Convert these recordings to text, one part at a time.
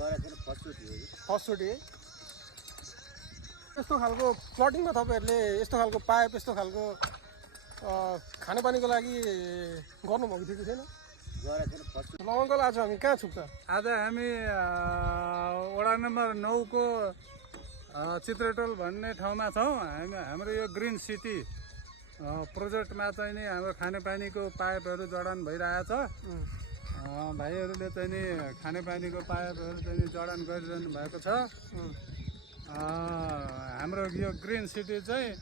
फर्स्टचोटि यस्तो खालको प्लटिङमा तपाईँहरूले यस्तो खालको पाइप यस्तो खालको खानेपानीको लागि गर्नुभएको थियो कि छैन? अङ्कल आज हामी कहाँ छौँ त? आज हामी वडा नम्बर 9 को चित्रटोल भन्ने ठाउँमा छौँ। हाम्रो यो ग्रिन सिटी प्रोजेक्टमा चाहिँ नि हाम्रो खानेपानीको पाइपहरू जडान भइरहेछ। भाइहरूले चाहिँ नि खानेपानीको पाइपहरू चाहिँ नि जडान गरिरहनु भएको छ। हाम्रो यो ग्रिन सिटी चाहिँ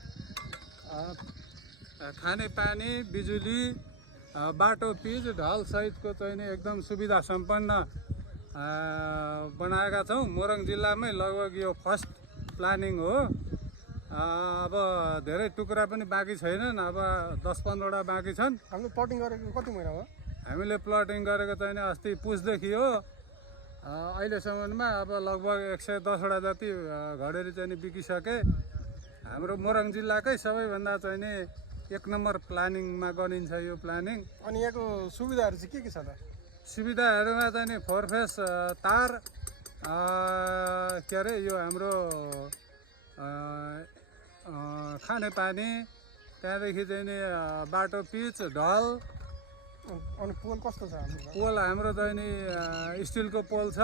खानेपानी, बिजुली, बाटो, पिच, ढल सहितको चाहिँ नि एकदम सुविधा सम्पन्न बनाएका छौँ। मोरङ जिल्लामै लगभग यो फर्स्ट प्लानिङ हो। अब धेरै टुक्रा पनि बाँकी छैनन्, अब 10-15 वटा बाँकी छन्। हामीले प्लटिङ गरेको कति महिना भयो? हामीले प्लटिङ गरेको चाहिँ नि अस्ति पुसदेखि हो। अहिलेसम्ममा अब लगभग 110 वटा जति घडेरी चाहिँ नि बिकिसके। हाम्रो मोरङ जिल्लाकै सबैभन्दा चाहिँ नि 1 नम्बर प्लानिङमा गरिन्छ यो प्लानिङ। अनि यहाँको सुविधाहरू चाहिँ के छ त? सुविधाहरूमा चाहिँ नि 4 फेस तार, के अरे यो हाम्रो खानेपानी, त्यहाँदेखि चाहिँ नि बाटो, पिच, ढल। अनि पोल कस्तो छ हाम्रो? पोल हाम्रो चाहिँ नि स्टिलको पोल छ।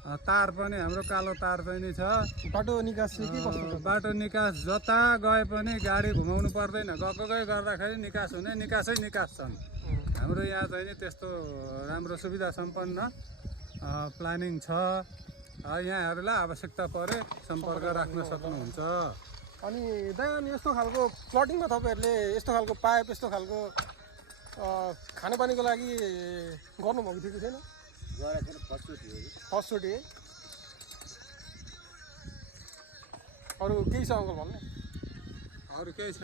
तार पनि हाम्रो कालो तार चाहिँ नि छ। बाटो निकास चाहिँ के कस्तो छ? बाटो निकास जता गए पनि गाडी घुमाउनु पर्दैन, गएकै गर्दाखेरि निकास हुने निकासै निकास छन्। हाम्रो यहाँ चाहिँ नि त्यस्तो राम्रो सुविधा सम्पन्न प्लानिङ छ। यहाँहरूलाई आवश्यकता परे सम्पर्क राख्न सक्नुहुन्छ। अनि दाइ यस्तो खालको प्लटिङमा तपाईँहरूले यस्तो खालको पाइप यस्तो खालको खानेपानीको लागि गर्नुभएको थियो कि छैन? फर्स्टचोटि अरू केही छ अङ्कल भन्ने? अरू केही छ?